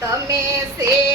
તમે સે